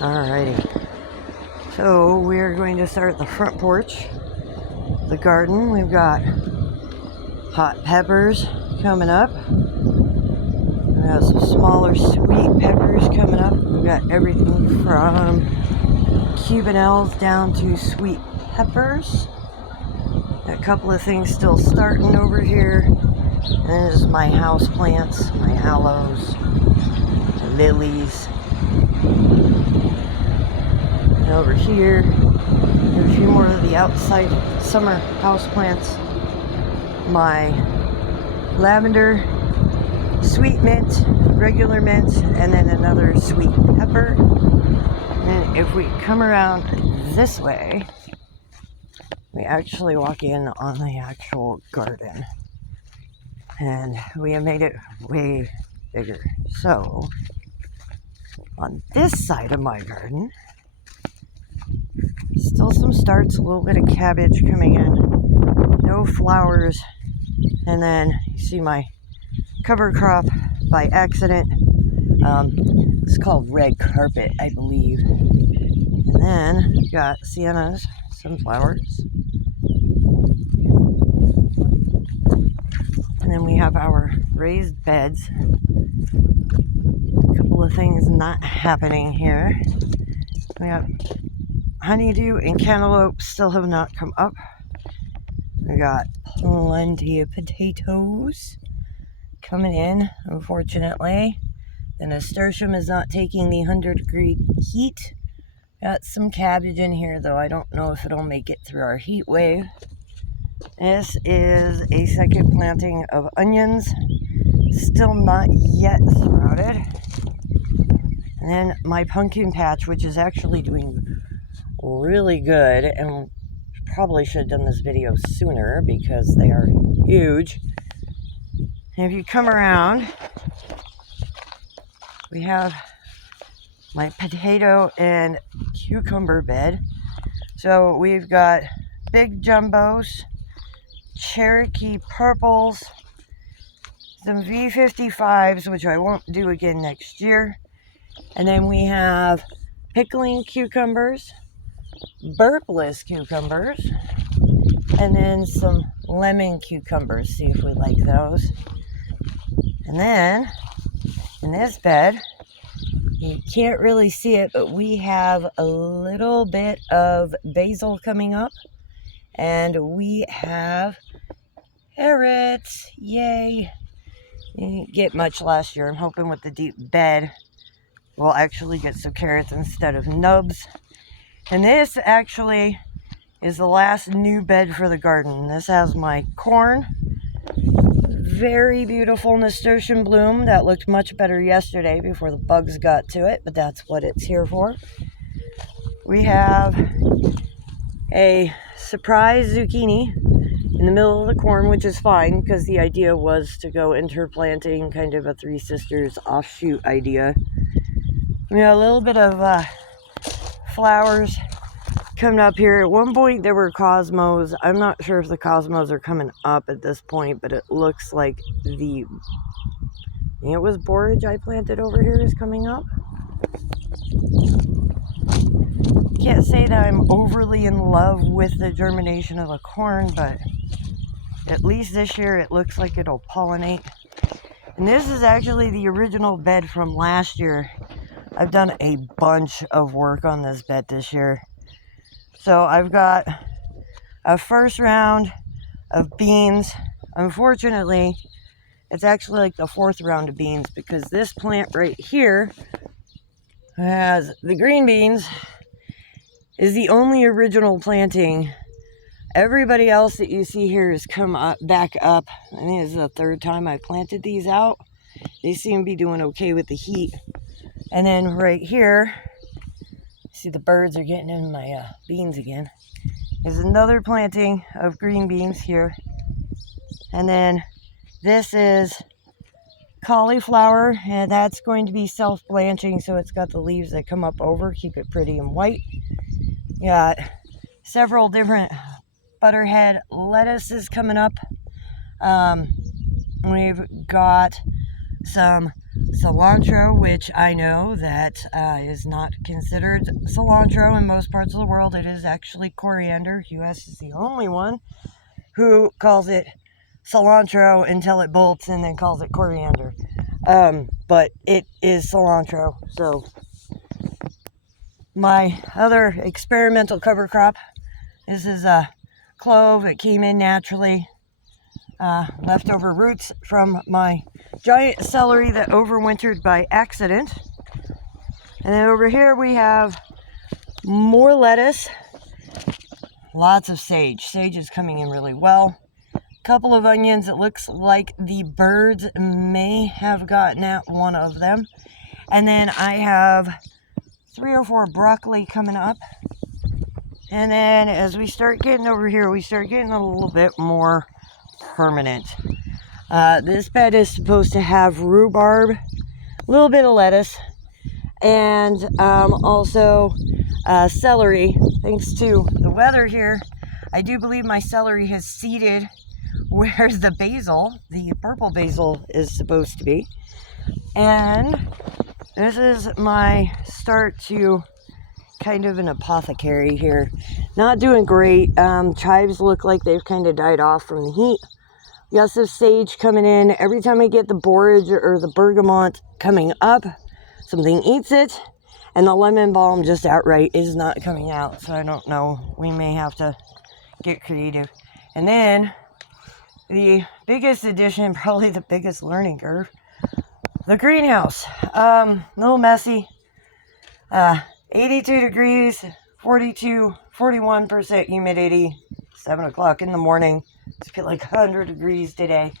Alrighty, so we're going to start the front porch, the garden. We've got hot peppers coming up. We got some smaller sweet peppers coming up. We've got everything from Cubanelles down to sweet peppers. Got a couple of things still starting over here. And this is my house plants, my aloes, lilies. And over here, there's a few more of the outside summer house plants. My lavender, sweet mint, regular mint, and then another sweet pepper. And if we come around this way, we actually walk in on the actual garden. And we have made it way bigger. So, on this side of my garden, still some starts, a little bit of cabbage coming in, no flowers, and then you see my cover crop by accident. It's called red carpet, I believe. And then we got siennas, sunflowers, and then we have our raised beds. A couple of things not happening here. We have honeydew and cantaloupe still have not come up. We got plenty of potatoes coming in, unfortunately. The nasturtium is not taking the 100-degree heat. Got some cabbage in here, though I don't know if it'll make it through our heat wave. This is a second planting of onions, still not yet sprouted. And then my pumpkin patch, which is actually doing really good, and probably should have done this video sooner because they are huge. And if you come around, we have my potato and cucumber bed. So we've got big jumbos, Cherokee purples, some V55s, which I won't do again next year. And then we have pickling cucumbers, burpless cucumbers, and then some lemon cucumbers. See if we like those. And then in this bed, you can't really see it, but we have a little bit of basil coming up, and we have carrots. Yay! Didn't get much last year. I'm hoping with the deep bed we'll actually get some carrots instead of nubs. And this actually is the last new bed for the garden. This has my corn. Very beautiful nasturtium bloom that looked much better yesterday before the bugs got to it, but that's what it's here for. We have a surprise zucchini in the middle of the corn, which is fine because the idea was to go interplanting, kind of a Three Sisters offshoot idea. We got a little bit of flowers coming up here. At one point there were cosmos. I'm not sure if the cosmos are coming up at this point, but it looks like it was borage I planted over here is coming up. Can't say that I'm overly in love with the germination of the corn, but at least this year it looks like it'll pollinate. And this is actually the original bed from last year. I've done a bunch of work on this bed this year. So I've got a first round of beans. Unfortunately, it's actually like the fourth round of beans because this plant right here has the green beans, is the only original planting. Everybody else that you see here has come up, back up. I think this is the third time I planted these out. They seem to be doing okay with the heat. And then right here, see the birds are getting in my beans again. There's another planting of green beans here. And then this is cauliflower, and that's going to be self-blanching, so it's got the leaves that come up over, keep it pretty and white. Got several different butterhead lettuces coming up. We've got some cilantro, which I know that is not considered cilantro in most parts of the world. It is actually coriander. US is the only one who calls it cilantro until it bolts and then calls it coriander. But it is cilantro. So my other experimental cover crop, this is a clove. It came in naturally. Leftover roots from my giant celery that overwintered by accident. And then over here we have more lettuce, lots of sage. Sage is coming in really well. A couple of onions. It looks like the birds may have gotten at one of them. And then I have 3 or 4 broccoli coming up. And then as we start getting over here, we start getting a little bit more permanent. This bed is supposed to have rhubarb, a little bit of lettuce, and also celery. Thanks to the weather here, I do believe my celery has seeded where the basil, the purple basil, is supposed to be. And this is my start to kind of an apothecary here. Not doing great. Chives look like they've kind of died off from the heat. We got some sage coming in. Every time I get the borage or the bergamot coming up, something eats it, and the lemon balm just outright is not coming out. So I don't know. We may have to get creative. And then the biggest addition, probably the biggest learning curve, the greenhouse. A little messy. 82 degrees, 41% humidity, 7 o'clock in the morning. It's feel like 100 degrees today.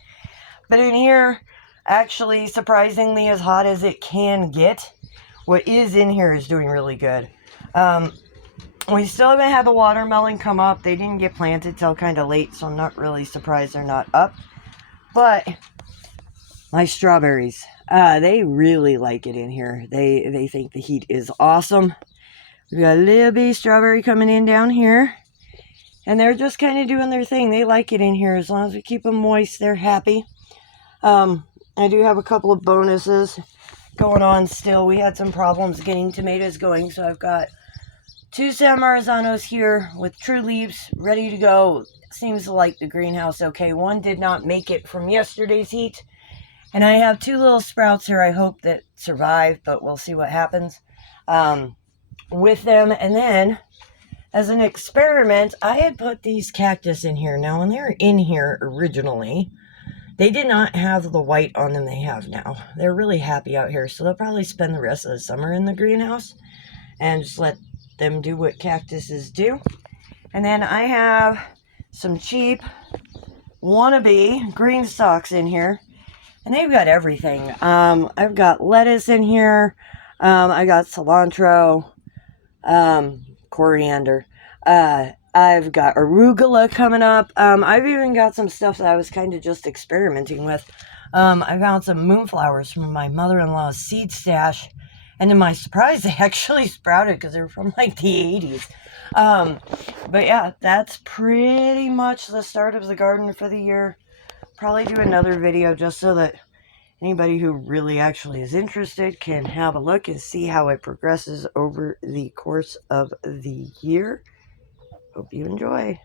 But in here, actually, surprisingly as hot as it can get, what is in here is doing really good. We still haven't had the watermelon come up. They didn't get planted till kind of late, so I'm not really surprised they're not up. But my strawberries, they really like it in here. They think the heat is awesome. We got a little bitty strawberry coming in down here. And they're just kind of doing their thing. They like it in here. As long as we keep them moist, they're happy. I do have a couple of bonuses going on still. We had some problems getting tomatoes going, so I've got 2 San Marzanos here with true leaves ready to go. Seems like the greenhouse okay. One did not make it from yesterday's heat. And I have 2 little sprouts here I hope that survive, but we'll see what happens with them. And then, as an experiment, I had put these cactus in here. Now, when they were in here originally, they did not have the white on them they have now. They're really happy out here, so they'll probably spend the rest of the summer in the greenhouse and just let them do what cactuses do. And then I have some cheap wannabe green stalks in here. And they've got everything. I've got lettuce in here. I got cilantro, coriander. I've got arugula coming up. I've even got some stuff that I was kind of just experimenting with. I found some moonflowers from my mother-in-law's seed stash. And to my surprise, they actually sprouted because they were from like the 80s. But yeah, that's pretty much the start of the garden for the year. Probably do another video just so that anybody who really actually is interested can have a look and see how it progresses over the course of the year. Hope you enjoy.